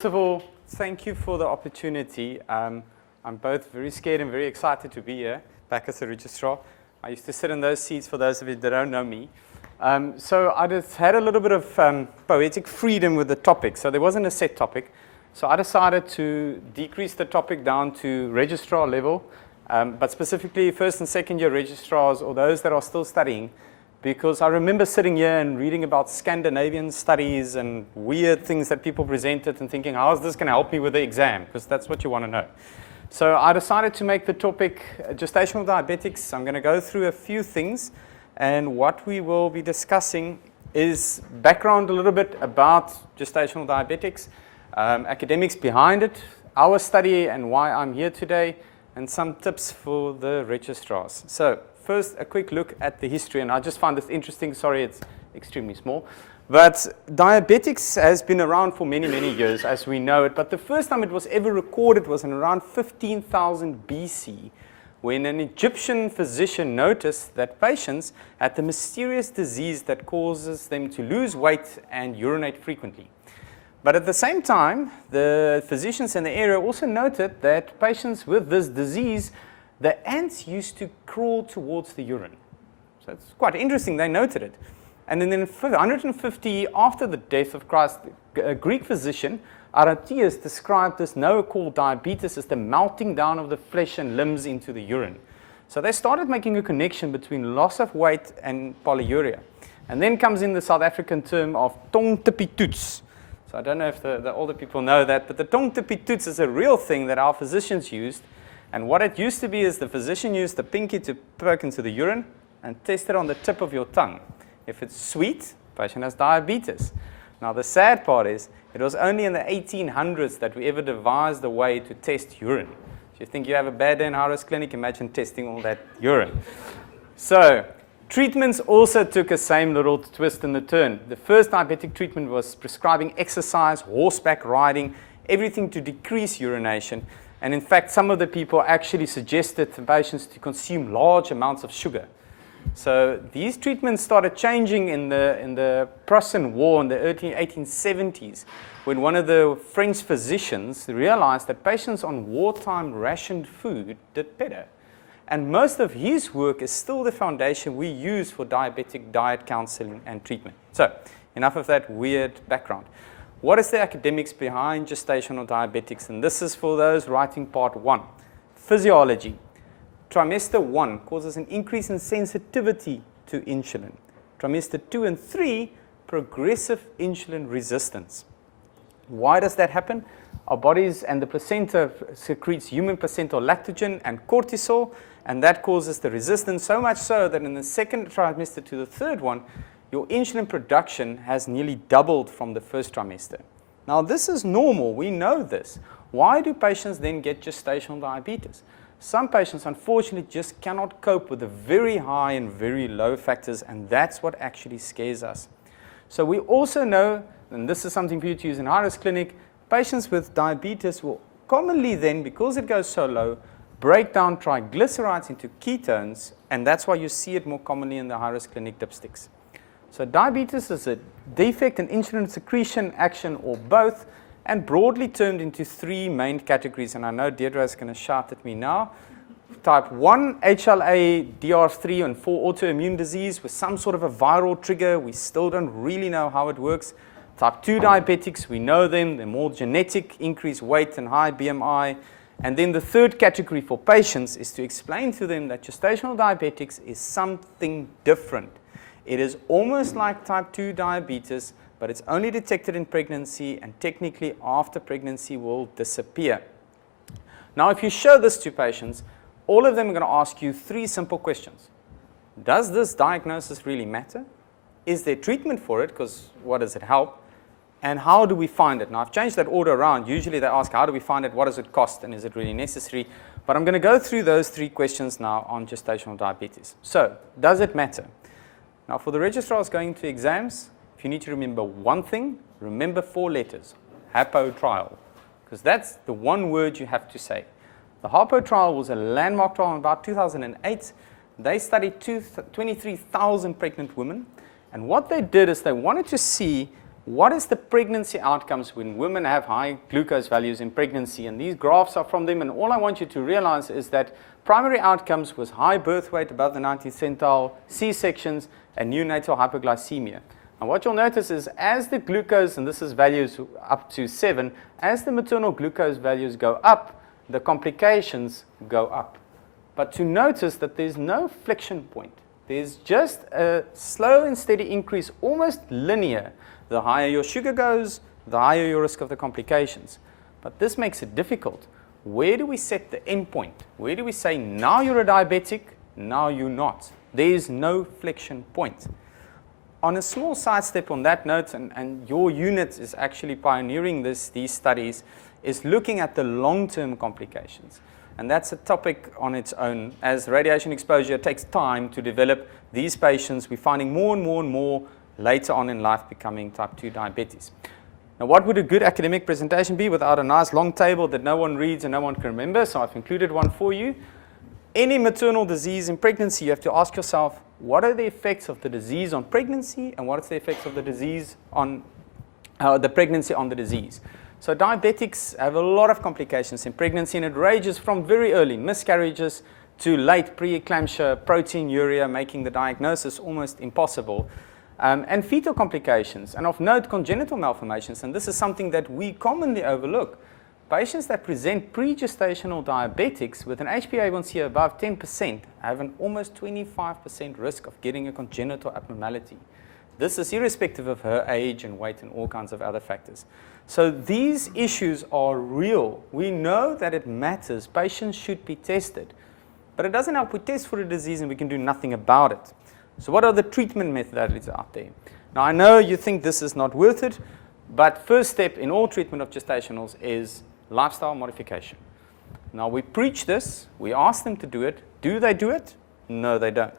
First of all, thank you for the opportunity. I'm both very scared and very excited to be here, back as a registrar. I used to sit in those seats for those of you that don't know me. So I just had a little bit of poetic freedom with the topic. So there wasn't a set topic. So I decided to decrease the topic down to registrar level, but specifically first and second year registrars or those that are still studying, because I remember sitting here and reading about Scandinavian studies and weird things that people presented and thinking, how is this going to help me with the exam? Because that's what you want to know. So I decided to make the topic gestational diabetics. I'm going to go through a few things, and what we will be discussing is background a little bit about gestational diabetics, academics behind it, our study and why I'm here today, and some tips for the registrars. So first, a quick look at the history, and I just found this interesting. Sorry, it's extremely small. But diabetics has been around for many, many years, as we know it. But the first time it was ever recorded was in around 15,000 BC, when an Egyptian physician noticed that patients had the mysterious disease that causes them to lose weight and urinate frequently. But at the same time, the physicians in the area also noted that patients with this disease, the ants used to crawl towards the urine. So it's quite interesting, they noted it. And then in 150 after the death of Christ, a Greek physician, Aretius, described this now called diabetes as the melting down of the flesh and limbs into the urine. So they started making a connection between loss of weight and polyuria. And then comes in the South African term of tongtipitoets. So I don't know if the older people know that, but the tongtipitoets is a real thing that our physicians used. And what it used to be is the physician used the pinky to poke into the urine and test it on the tip of your tongue. If it's sweet, the patient has diabetes. Now the sad part is, it was only in the 1800s that we ever devised a way to test urine. If you think you have a bad day in Harris Clinic, imagine testing all that urine. So treatments also took a same little twist in the turn. The first diabetic treatment was prescribing exercise, horseback riding, everything to decrease urination. And in fact, some of the people actually suggested to patients to consume large amounts of sugar. So these treatments started changing in the Prussian War in the early 1870s, when one of the French physicians realized that patients on wartime rationed food did better. And most of his work is still the foundation we use for diabetic diet counseling and treatment. So enough of that weird background. What is the academics behind gestational diabetics? And this is for those writing part 1. Physiology. Trimester 1 causes an increase in sensitivity to insulin. Trimester 2 and 3, progressive insulin resistance. Why does that happen? Our bodies and the placenta secretes human placental lactogen and cortisol, and that causes the resistance, so much so that in the second trimester to the third one, your insulin production has nearly doubled from the first trimester. Now this is normal, we know this. Why do patients then get gestational diabetes? Some patients unfortunately just cannot cope with the very high and very low factors, and that's what actually scares us. So we also know, and this is something for you to use in high-risk clinic, patients with diabetes will commonly then, because it goes so low, break down triglycerides into ketones, and that's why you see it more commonly in the high-risk clinic dipsticks. So diabetes is a defect in insulin secretion, action, or both, and broadly termed into 3 main categories. And I know Deirdre is going to shout at me now. Type 1, HLA, DR3 and 4 autoimmune disease with some sort of a viral trigger. We still don't really know how it works. Type 2 diabetics, we know them. They're more genetic, increased weight and high BMI. And then the third category for patients is to explain to them that gestational diabetics is something different. It is almost like type 2 diabetes, but it's only detected in pregnancy, and technically after pregnancy will disappear. Now, if you show this to patients, all of them are going to ask you 3 simple questions. Does this diagnosis really matter? Is there treatment for it? Because what does it help? And how do we find it? Now, I've changed that order around. Usually they ask, how do we find it? What does it cost? And is it really necessary? But I'm going to go through those 3 questions now on gestational diabetes. So, does it matter? Now, for the registrars going to exams, if you need to remember one thing, remember 4 letters, HAPO trial, because that's the one word you have to say. The HAPO trial was a landmark trial in about 2008. They studied 23,000 pregnant women, and what they did is they wanted to see what is the pregnancy outcomes when women have high glucose values in pregnancy? And these graphs are from them, and all I want you to realize is that primary outcomes was high birth weight above the 90th centile, C-sections, and neonatal hypoglycemia. And what you'll notice is as the glucose, and this is values up to 7, as the maternal glucose values go up, the complications go up. But to notice that there's no flexion point. There's just a slow and steady increase, almost linear. The higher your sugar goes, the higher your risk of the complications. But this makes it difficult. Where do we set the end point? Where do we say, now you're a diabetic, now you're not? There is no flexion point. On a small sidestep on that note, and your unit is actually pioneering these studies, is looking at the long-term complications. And that's a topic on its own. As radiation exposure takes time to develop, these patients, we're finding more and more and more later on in life becoming type 2 diabetes. Now, what would a good academic presentation be without a nice long table that no one reads and no one can remember? So I've included one for you. Any maternal disease in pregnancy, you have to ask yourself, what are the effects of the disease on pregnancy, and what are the effects of the disease on the pregnancy on the disease? So diabetics have a lot of complications in pregnancy, and it ranges from very early miscarriages to late preeclampsia, proteinuria, making the diagnosis almost impossible. And fetal complications, and of note, congenital malformations, and this is something that we commonly overlook. Patients that present pre-gestational diabetics with an HbA1c above 10% have an almost 25% risk of getting a congenital abnormality. This is irrespective of her age and weight and all kinds of other factors. So these issues are real. We know that it matters. Patients should be tested. But it doesn't help we test for a disease and we can do nothing about it. So what are the treatment methodologies out there? Now, I know you think this is not worth it, but first step in all treatment of gestationals is lifestyle modification. Now, we preach this. We ask them to do it. Do they do it? No, they don't.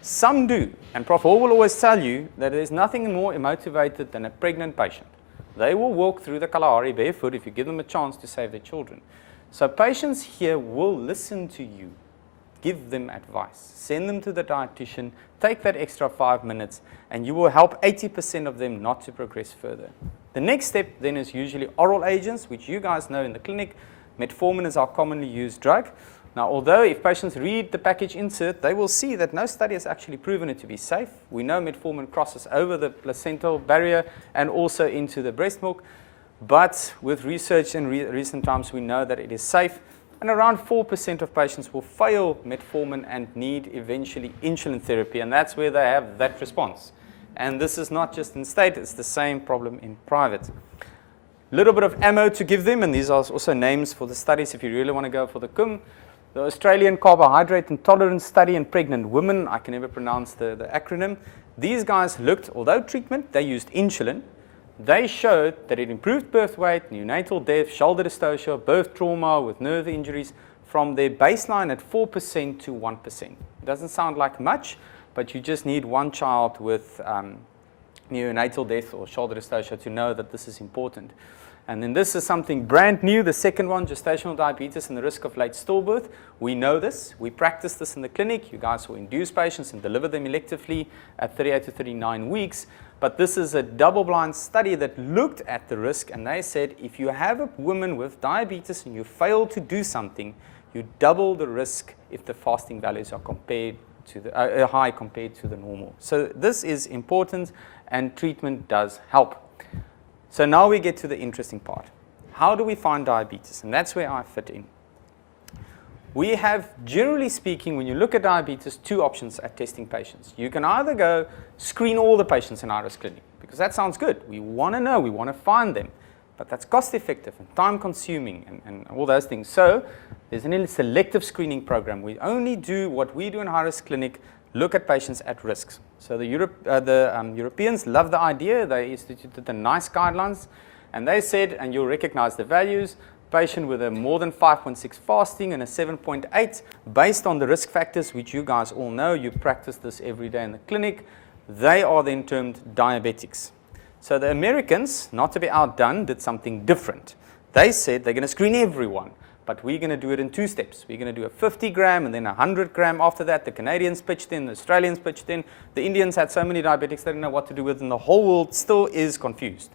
Some do. And Prof. Hall will always tell you that there's nothing more motivated than a pregnant patient. They will walk through the Kalahari barefoot if you give them a chance to save their children. So patients here will listen to you. Give them advice. Send them to the dietitian. Take that extra 5 minutes, and you will help 80% of them not to progress further. The next step then is usually oral agents, which you guys know in the clinic. Metformin is our commonly used drug. Now, although if patients read the package insert, they will see that no study has actually proven it to be safe. We know metformin crosses over the placental barrier and also into the breast milk. But with research in recent times, we know that it is safe. And around 4% of patients will fail metformin and need eventually insulin therapy. And that's where they have that response. And this is not just in state, it's the same problem in private. A little bit of ammo to give them, and these are also names for the studies if you really want to go for the CUM. The Australian Carbohydrate Intolerance Study in Pregnant Women, I can never pronounce the acronym. These guys looked, although treatment, they used insulin. They showed that it improved birth weight, neonatal death, shoulder dystocia, birth trauma with nerve injuries from their baseline at 4% to 1%. It doesn't sound like much, but you just need one child with neonatal death or shoulder dystocia to know that this is important. And then this is something brand new, the second one, gestational diabetes and the risk of late stillbirth. We know this. We practice this in the clinic. You guys will induce patients and deliver them electively at 38 to 39 weeks. But this is a double-blind study that looked at the risk, and they said if you have a woman with diabetes and you fail to do something, you double the risk if the fasting values are compared to the, high compared to the normal. So this is important, and treatment does help. So now we get to the interesting part. How do we find diabetes? And that's where I fit in. We have, generally speaking, when you look at diabetes, two options at testing patients. You can either go screen all the patients in Iris Clinic, because that sounds good. We want to know, we want to find them. But that's cost effective and time consuming and all those things. So there's a selective screening program. We only do what we do in Iris Clinic, look at patients at risks. So the Europeans love the idea. They instituted the NICE guidelines, and they said, and you'll recognize the values, patient with a more than 5.6 fasting and a 7.8, based on the risk factors, which you guys all know, you practice this every day in the clinic, they are then termed diabetics. So the Americans, not to be outdone, did something different. They said they're going to screen everyone, but we're going to do it in 2 steps. We're going to do a 50 gram and then a 100 gram after that. The Canadians pitched in, the Australians pitched in, the Indians had so many diabetics they didn't know what to do with, and the whole world still is confused.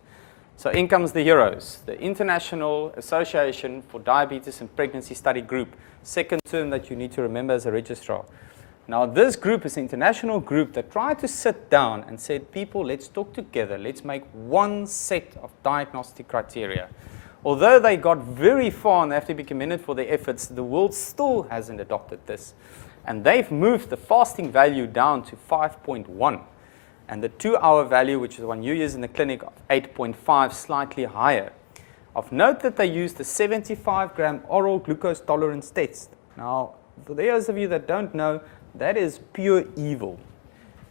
So in comes the heroes, the International Association for Diabetes and Pregnancy Study Group, second term that you need to remember as a registrar. Now this group is an international group that tried to sit down and said, people, let's talk together, let's make one set of diagnostic criteria. Although they got very far and they have to be commended for their efforts, the world still hasn't adopted this. And they've moved the fasting value down to 5.1. And the 2-hour value, which is the one you use in the clinic, of 8.5, slightly higher. Of note that they used the 75-gram oral glucose tolerance test. Now, for those of you that don't know, that is pure evil.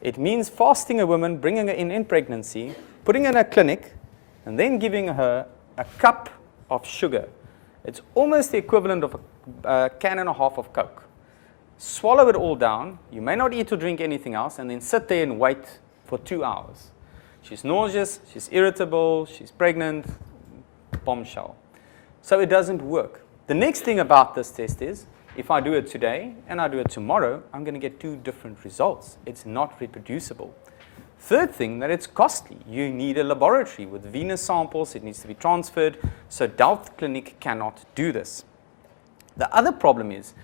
It means fasting a woman, bringing her in pregnancy, putting her in a clinic, and then giving her a cup of sugar. It's almost the equivalent of a can and a half of Coke. Swallow it all down. You may not eat or drink anything else, and then sit there and wait for 2 hours. She's nauseous, she's irritable, she's pregnant, bombshell. So it doesn't work. The next thing about this test is, if I do it today and I do it tomorrow, I'm going to get 2 different results. It's not reproducible. Third thing, that it's costly. You need a laboratory with venous samples. It needs to be transferred. So Delft Clinic cannot do this. The other problem is,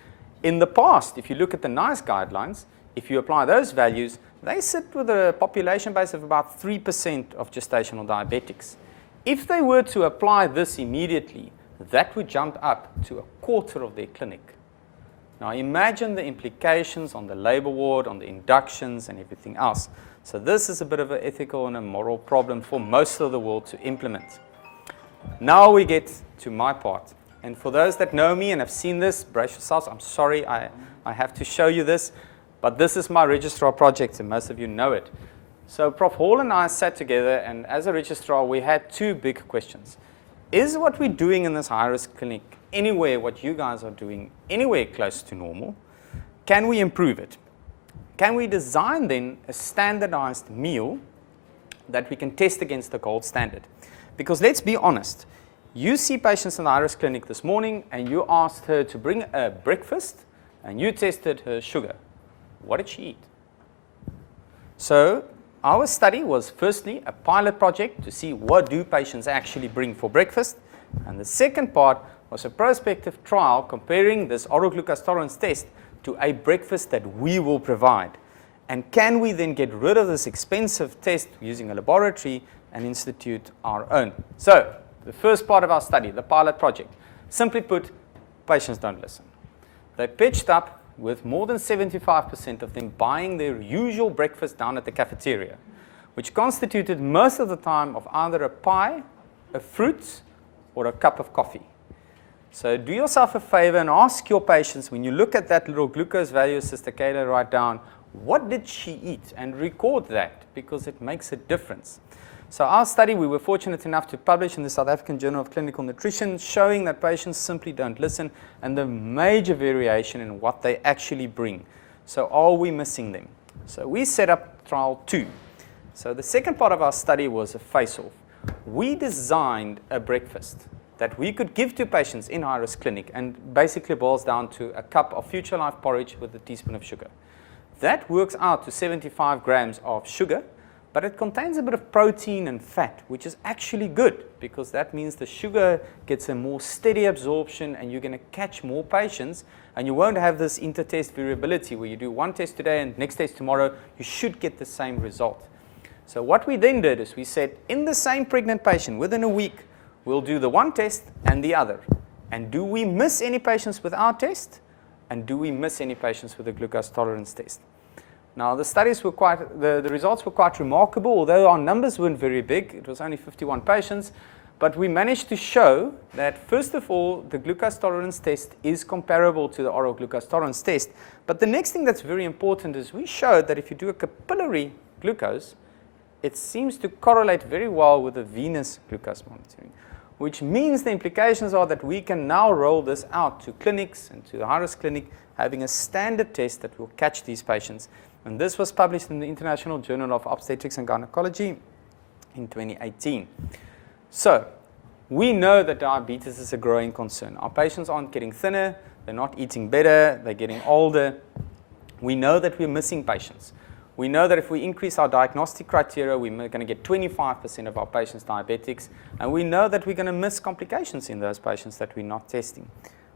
in the past, if you look at the NICE guidelines, if you apply those values, they sit with a population base of about 3% of gestational diabetics. If they were to apply this immediately, that would jump up to 1/4 of their clinic. Now imagine the implications on the labor ward, on the inductions and everything else. So this is a bit of an ethical and a moral problem for most of the world to implement. Now we get to my part. And for those that know me and have seen this, brace yourselves. I'm sorry I have to show you this, but this is my registrar project and most of you know it. So Prof. Hall and I sat together, and as a registrar we had 2 big questions. Is what we're doing in this high-risk clinic anywhere what you guys are doing anywhere close to normal? Can we improve it? Can we design then a standardized meal that we can test against the gold standard? Because let's be honest, you see patients in the high-risk clinic this morning and you asked her to bring a breakfast and you tested her sugar. What did she eat? So our study was firstly a pilot project to see what do patients actually bring for breakfast, and the second part was a prospective trial comparing this oral glucose tolerance test to a breakfast that we will provide. And can we then get rid of this expensive test using a laboratory and institute our own? So the first part of our study, the pilot project, simply put, patients don't listen. They pitched up with more than 75% of them buying their usual breakfast down at the cafeteria, which constituted most of the time of either a pie, a fruit, or a cup of coffee. So do yourself a favor and ask your patients, when you look at that little glucose value assisted scale, write down, what did she eat? And record that, because it makes a difference. So our study, we were fortunate enough to publish in the South African Journal of Clinical Nutrition, showing that patients simply don't listen and the major variation in what they actually bring. So are we missing them? So we set up trial 2. So the second part of our study was a face-off. We designed a breakfast that we could give to patients in high-risk clinic, and basically boils down to a cup of Future Life porridge with a teaspoon of sugar. That works out to 75 grams of sugar, but it contains a bit of protein and fat, which is actually good, because that means the sugar gets a more steady absorption and you're going to catch more patients, and you won't have this inter-test variability where you do one test today and next test tomorrow. You should get the same result. So what we then did is we said, in the same pregnant patient, within a week, we'll do the one test and the other. And do we miss any patients with our test? And do we miss any patients with a glucose tolerance test? Now, the studies were the results were quite remarkable, although our numbers weren't very big. It was only 51 patients. But we managed to show that, first of all, the glucose tolerance test is comparable to the oral glucose tolerance test. But the next thing that's very important is we showed that if you do a capillary glucose, it seems to correlate very well with the venous glucose monitoring, which means the implications are that we can now roll this out to clinics and to the high-risk clinic, having a standard test that will catch these patients. And this was published in the International Journal of Obstetrics and Gynecology in 2018. So we know that diabetes is a growing concern. Our patients aren't getting thinner, they're not eating better, they're getting older. We know that we're missing patients. We know that if we increase our diagnostic criteria, we're going to get 25% of our patients diabetics, and we know that we're going to miss complications in those patients that we're not testing.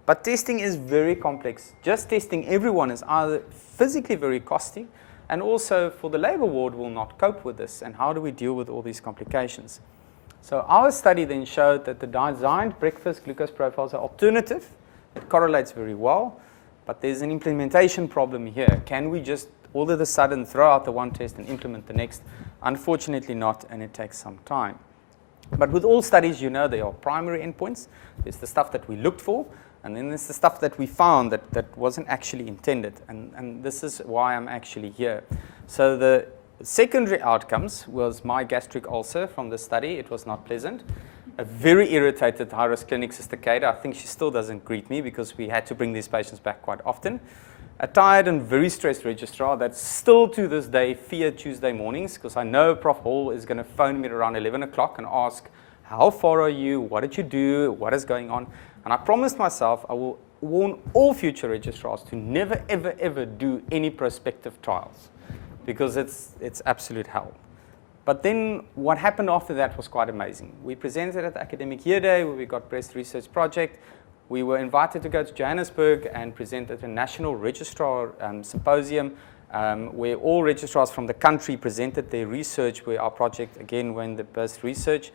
But testing is very complex. Just testing everyone is either physically very costly, and also for the labor ward will not cope with this, and how do we deal with all these complications? So our study then showed that the designed breakfast glucose profiles are alternative. It correlates very well, but there's an implementation problem here. Can we just all of a sudden throw out the one test and implement the next? Unfortunately not, and it takes some time. But with all studies, you know, there are primary endpoints. There's the stuff that we looked for, and then there's the stuff that we found that wasn't actually intended. And this is why I'm actually here. So the secondary outcomes was my gastric ulcer from the study. It was not pleasant. A very irritated high-risk clinic, Sister Kate. I think she still doesn't greet me because we had to bring these patients back quite often. A tired and very stressed registrar that still to this day fear Tuesday mornings, because I know Prof. Hall is going to phone me around 11 o'clock and ask, how far are you? What did you do? What is going on? And I promised myself I will warn all future registrars to never, ever, ever do any prospective trials, because it's absolute hell. But then what happened after that was quite amazing. We presented at the Academic Year Day where we got Breast Research Project. We were invited to go to Johannesburg and present at a national registrar symposium where all registrars from the country presented their research, where our project again went the best research.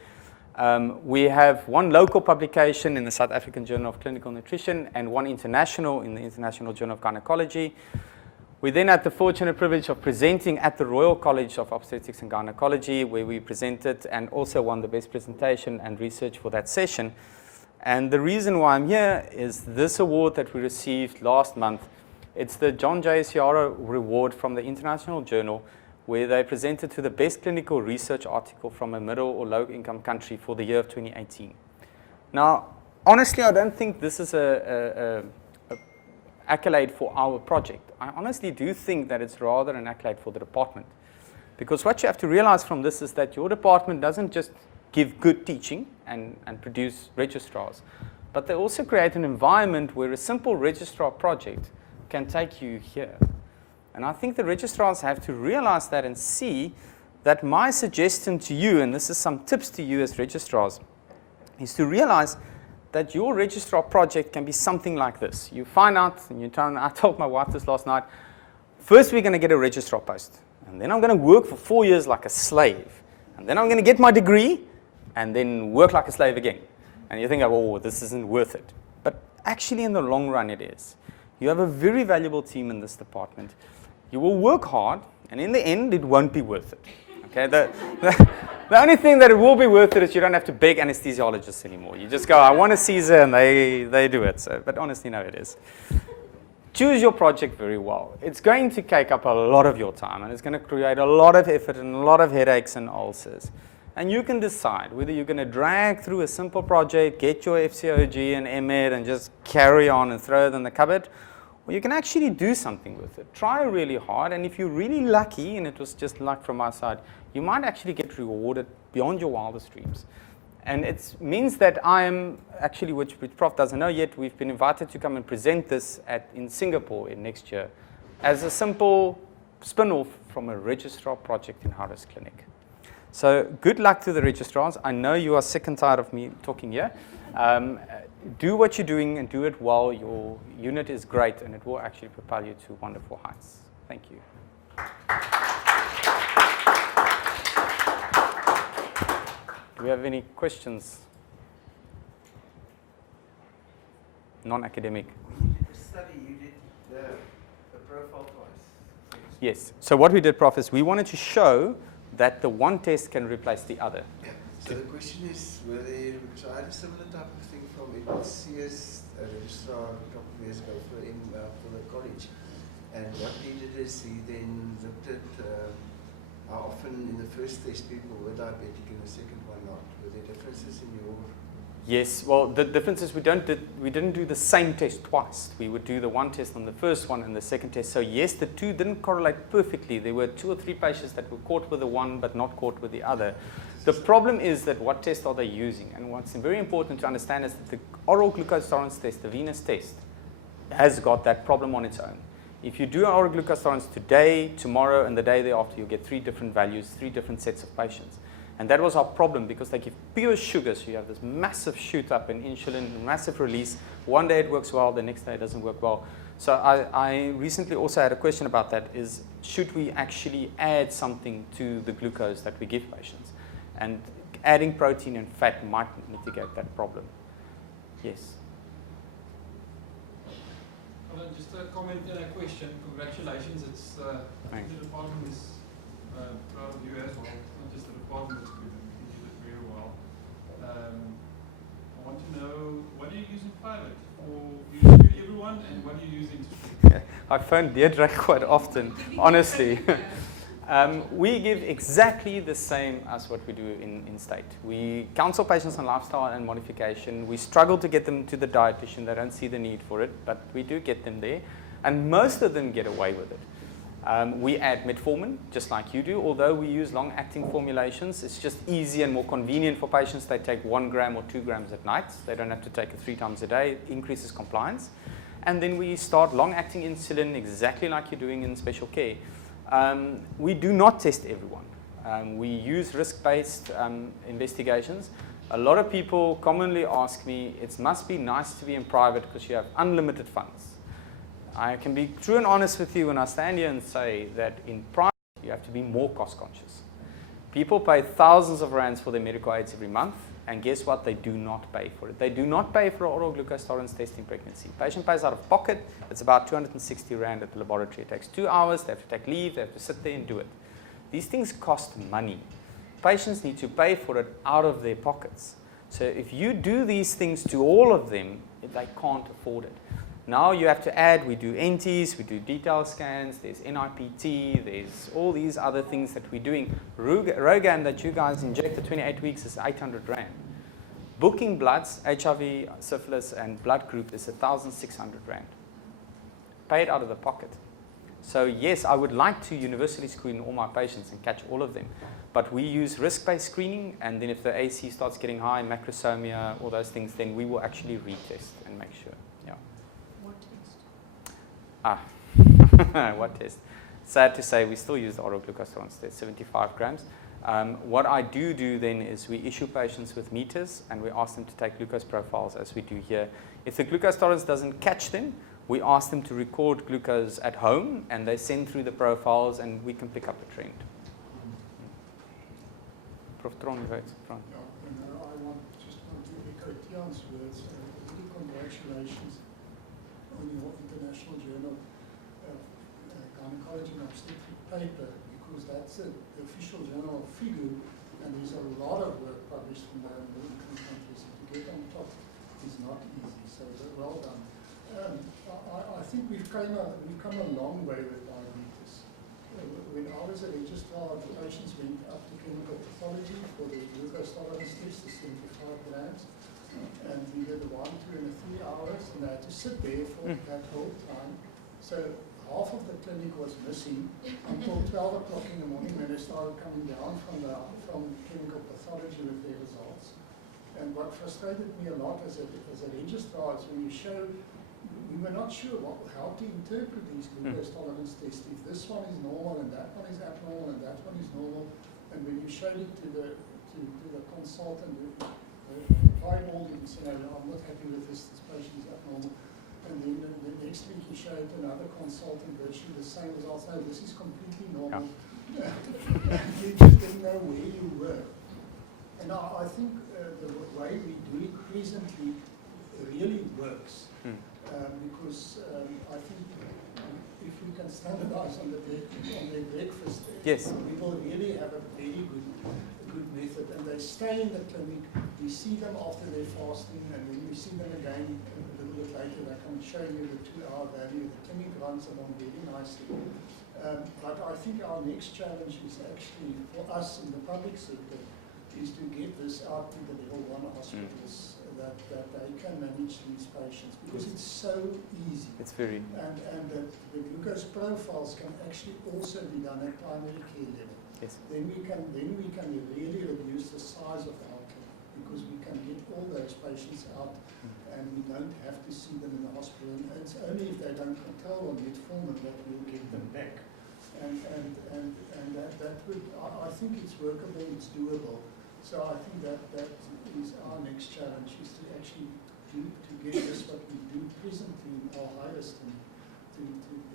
We have one local publication in the South African Journal of Clinical Nutrition and one international in the International Journal of Gynecology. We then had the fortunate privilege of presenting at the Royal College of Obstetrics and Gynecology, where we presented and also won the best presentation and research for that session. And the reason why I'm here is this award that we received last month. It's the John J. Ciara Reward from the International Journal, where they presented to the best clinical research article from a middle or low income country for the year of 2018. Now, honestly, I don't think this is a accolade for our project. I honestly do think that it's rather an accolade for the department. Because what you have to realize from this is that your department doesn't just give good teaching and produce registrars, but they also create an environment where a simple registrar project can take you here. And I think the registrars have to realize that and see that my suggestion to you, and this is some tips to you as registrars, is to realize that your registrar project can be something like this. You find out, and I told my wife this last night, first we're going to get a registrar post, and then I'm going to work for 4 years like a slave, and then I'm going to get my degree, and then work like a slave again. And you think, oh, this isn't worth it. But actually, in the long run, it is. You have a very valuable team in this department. You will work hard, and in the end, it won't be worth it. Okay? The only thing that it will be worth it is you don't have to beg anesthesiologists anymore. You just go, I want a Caesar, and they do it. So, but honestly, no, it is. Choose your project very well. It's going to take up a lot of your time, and it's going to create a lot of effort and a lot of headaches and ulcers. And you can decide whether you're going to drag through a simple project, get your FCOG and MED, and just carry on and throw it in the cupboard, or you can actually do something with it. Try really hard, and if you're really lucky, and it was just luck from my side, you might actually get rewarded beyond your wildest dreams. And it means that I am actually, which Prof doesn't know yet, we've been invited to come and present this in Singapore next year as a simple spin-off from a registrar project in high-risk clinic. So good luck to the registrars. I know you are sick and tired of me talking here. Do what you're doing and do it well. Your unit is great, and it will actually propel you to wonderful heights. Thank you. Do we have any questions? Non-academic. The study, you did the profile twice. Yes. So what we did, Prof, is we wanted to show that the one test can replace the other. Yeah. So the question is, because I had a similar type of thing from CS, a registrar a couple of years ago for the college. And what he did is he then looked at how often in the first test people were diabetic, in the second one not. Were there differences in your? Yes, well, the difference is we didn't do the same test twice. We would do the one test on the first one and the second test. So yes, the two didn't correlate perfectly. There were 2 or 3 patients that were caught with the one but not caught with the other. The problem is that what test are they using? And what's very important to understand is that the oral glucose tolerance test, the venous test, has got that problem on its own. If you do an oral glucose tolerance today, tomorrow, and the day thereafter, you'll get 3 different values, 3 different sets of patients. And that was our problem because they give pure sugar, so you have this massive shoot up in insulin, massive release. One day it works well, the next day it doesn't work well. So I recently also had a question about that, is should we actually add something to the glucose that we give patients? And adding protein and fat might mitigate that problem. Yes? Well, just a comment and a question. Congratulations. It's the department is proud of you as well. Not just the department that's good. You did it very well. I want to know, what do you use in pilot? Or you use everyone, and what do you use in street? I phone Deirdre quite often, honestly. We give exactly the same as what we do in state. We counsel patients on lifestyle and modification. We struggle to get them to the dietitian. They don't see the need for it, but we do get them there. And most of them get away with it. We add metformin, just like you do, although we use long-acting formulations. It's just easier and more convenient for patients. They take 1 gram or 2 grams at night. They don't have to take it 3 times a day. It increases compliance. And then we start long-acting insulin exactly like you're doing in special care. We do not test everyone. We use risk-based investigations. A lot of people commonly ask me, it must be nice to be in private because you have unlimited funds. I can be true and honest with you when I stand here and say that in private, you have to be more cost-conscious. People pay thousands of rands for their medical aids every month, and guess what? They do not pay for it. They do not pay for an oral glucose tolerance test in pregnancy. Patient pays out of pocket. It's about 260 rand at the laboratory. It takes 2 hours. They have to take leave. They have to sit there and do it. These things cost money. Patients need to pay for it out of their pockets. So if you do these things to all of them, they can't afford it. Now you have to add, we do NTs, we do detail scans, there's NIPT, there's all these other things that we're doing. Rogan that you guys inject at 28 weeks is 800 rand. Booking bloods, HIV, syphilis, and blood group is 1,600 rand. Paid out of the pocket. So yes, I would like to universally screen all my patients and catch all of them. But we use risk-based screening, and then if the AC starts getting high, macrosomia, all those things, then we will actually retest and make sure. Yeah. What test? Sad to say, we still use the oral glucose tolerance test, 75 grams. What I do then is we issue patients with meters and we ask them to take glucose profiles as we do here. If the glucose tolerance doesn't catch them, we ask them to record glucose at home and they send through the profiles and we can pick up a trend. Prof. Tron, right? Tron. I want to echo Tian's words. Really congratulations on your International Journal of Gynecology and Obstetric paper, because that's the official journal of FIGU, and there's a lot of work published from the American countries. To get on top is not easy, so well done. I think we've come a long way with diabetes. When I was a registrar, the patients went up to chemical pathology for the glucose tolerance test, the 75 grams. And we did a 1, 2, and a 3 hours, and they had to sit there for that whole time. So half of the clinic was missing until 12 o'clock in the morning when they started coming down from chemical pathology with their results. And what frustrated me a lot as a registrar is when you show, we were not sure how to interpret these glucose tolerance tests. If this one is normal and that one is abnormal and that one is normal, and when you showed it to the consultant, eyeballed it and said, no, I'm not happy with this patient is abnormal. And then the next week you show it to another consultant, virtually the same results. No, this is completely normal. Yeah. You just didn't know where you were. And I think the way we do it presently really works. Because I think if we can standardize on their breakfast, yes, we will really have a very good method. And they stay in the clinic. We see them after their fasting, and then we see them again a little bit later. They can show you the 2-hour value. The clinic runs along very nicely. But I think our next challenge is actually for us in the public sector is to get this out to the level 1 hospitals. That they can manage these patients, because it's so easy. It's very. And that the glucose profiles can actually also be done at primary care level. Yes. then we can really reduce the size of our clinic, because we can get all those patients out and we don't have to see them in the hospital. And it's only if they don't control on metformin that we'll get them back. And that would, I think it's workable, it's doable. So I think that is our next challenge, is to actually to get this what we do presently in our highest and to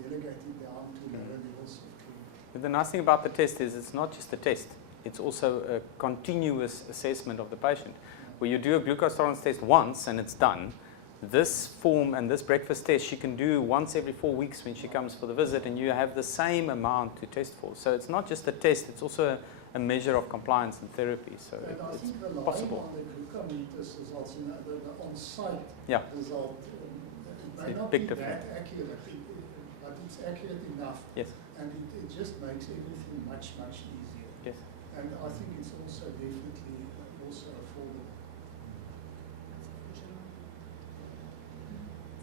delegate it down to lower levels of care. But the nice thing about the test is it's not just a test, it's also a continuous assessment of the patient. Where you do a glucose tolerance test once and it's done, this form and this breakfast test she can do once every 4 weeks when she comes for the visit, and you have the same amount to test for. So it's not just a test, it's also a measure of compliance and therapy. So And I it's think relying possible. on the glucometers results in the on-site Yeah. result, it may It's a not big be difference. that accurate, but it's accurate enough. Yes. And it just makes everything much, much easier. Yes. And I think it's also definitely also affordable.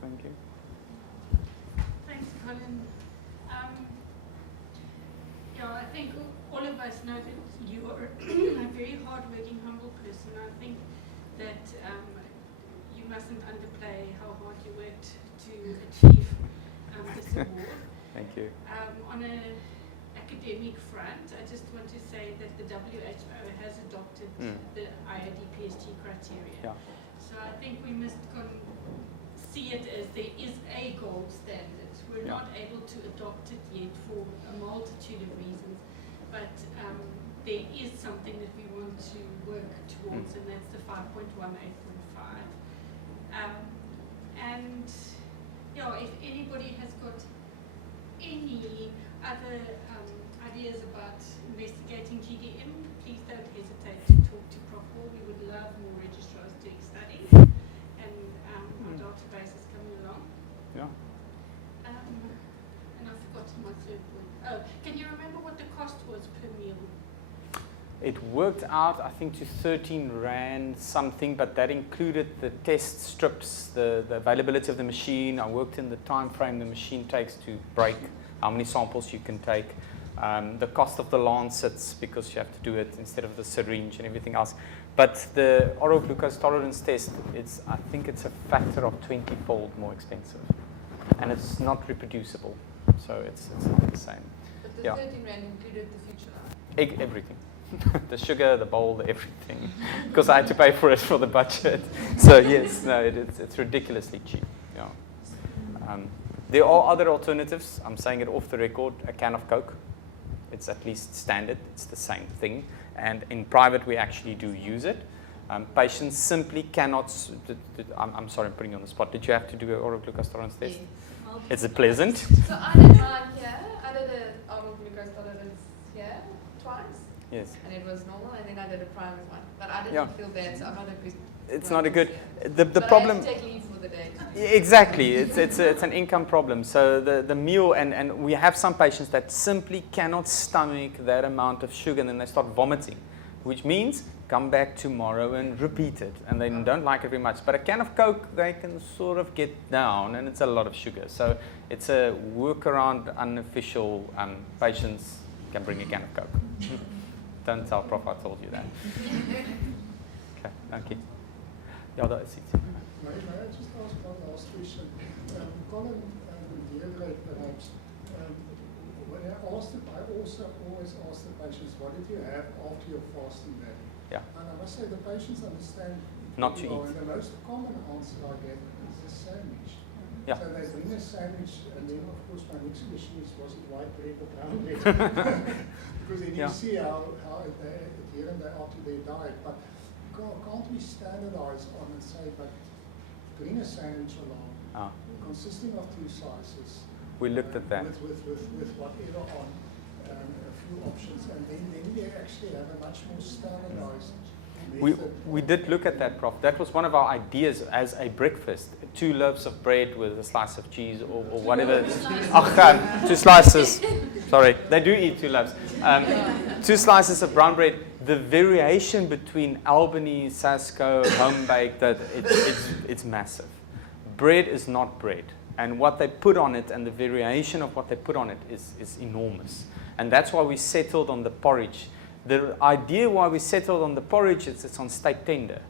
Thank you. Thanks, Colin. Yeah, I think all of us know that you are a very hard-working, humble person. I think that you mustn't underplay how hard you worked to achieve this award. Thank you. On an academic front, I just want to say that the WHO has adopted the IAD-PSG criteria. Yeah. So I think we must see it as there is a gold standard. We're Yeah. not able to adopt it yet for a multitude of reasons, but there is something that we want to work towards, and that's the 5.18.5. And yeah, if anybody has got any other ideas about investigating GDM, please don't hesitate to talk to Prof. Hall. We would love more registrars doing studies, and our database is coming along. Yeah. And I've forgotten my third point. Oh, can you remember what the cost was per meal? It worked out, I think, to 13 Rand something, but that included the test strips, the availability of the machine. I worked in the time frame the machine takes to break, how many samples you can take, the cost of the lancets, because you have to do it instead of the syringe and everything else. But the oral glucose tolerance test, I think it's a factor of 20-fold more expensive. And it's not reproducible, so it's not the same. But the Yeah. 13 Rand included the future line. Everything. The sugar, the bowl, the everything. Because I had to pay for it for the budget. So yes, no, it's ridiculously cheap. Yeah. There are other alternatives. I'm saying it off the record. A can of Coke. It's at least standard. It's the same thing. And in private, we actually do use it. Patients simply cannot. I'm sorry, I'm putting you on the spot. Did you have to do an oral glucose tolerance test? Yes. Is it pleasant? So I did mine here. I did an oral glucose tolerance here twice. Yes. And it was normal, and then I did a private one. But I didn't Yeah. feel bad, so I'm not a good. It's not a good. one The but problem. I had to take leave for the day. Exactly, it's an income problem. So the meal, and we have some patients that simply cannot stomach that amount of sugar, and then they start vomiting, which means come back tomorrow and repeat it, and they don't like it very much. But a can of Coke, they can sort of get down, and it's a lot of sugar. So it's a workaround, unofficial. Patients can bring a can of Coke. Don't tell Prof I told you that. Okay, thank you. Ja, daar is iets. May I just ask one last question? Colin would reiterate perhaps, when I also always ask the patients, what did you have after your fasting day? Yeah. And I must say the patients understand Not to pretty well, eat. and the most common answer I get is a sandwich. Yeah. So they bring a sandwich, and then of course my next question is, was it white bread or brown bread? Because then you Yeah. see how they adherent they are to their diet. But can't we standardize on and say, but bring a sandwich along, consisting of 2 slices. We looked at that. With whatever on, a few options, and then we actually have a much more standardized method. We did look at that, Prof. That was one of our ideas as a breakfast. 2 loaves of bread with a slice of cheese or whatever. 2 slices. Sorry, they do eat 2 loaves. 2 slices of brown bread. The variation between Albany, Sasco, home baked, it's massive. Bread is not bread. And what they put on it and the variation of what they put on it is enormous. And that's why we settled on the porridge. The idea why we settled on the porridge is it's on state tender.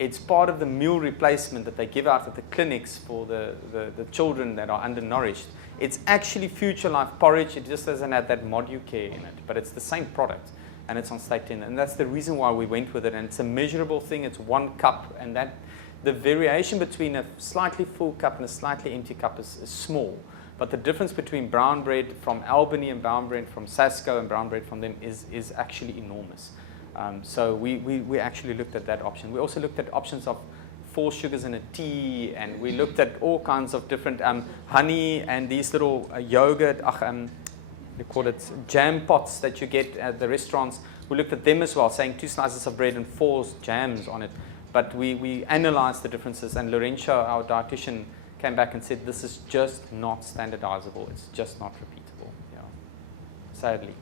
It's part of the meal replacement that they give out at the clinics for the children that are undernourished. It's actually Future Life porridge. It just doesn't have that Moducare in it, but it's the same product, and it's on state tender. And that's the reason why we went with it. And it's a measurable thing. It's 1 cup, and that the variation between a slightly full cup and a slightly empty cup is small. But the difference between brown bread from Albany and brown bread from Sasco and brown bread from them is actually enormous. So we actually looked at that option. We also looked at options of 4 sugars in a tea, and we looked at all kinds of different honey and these little yogurt, they call it jam pots that you get at the restaurants. We looked at them as well, saying 2 slices of bread and 4 jams on it. But we analyzed the differences, and Laurentia, our dietitian, came back and said this is just not standardizable. It's just not repeatable. Yeah. Sadly.